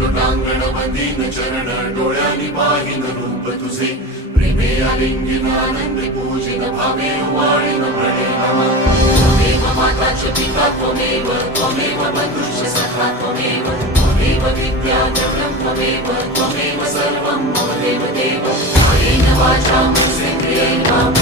लोटांगण बंदीन चरण डोळ्यांनी पाहिन रूप तुझे प्रेमे आलिंगन आनंद पूजिन भावे वाळीन म्हणे नमः त्वमेव माता च पिता त्वमेव बंधुश्च सखा त्वमेव विद्या द्रव्यं त्वमेव सर्वं मम देव कायेन वाचा मनसेन्द्रियेण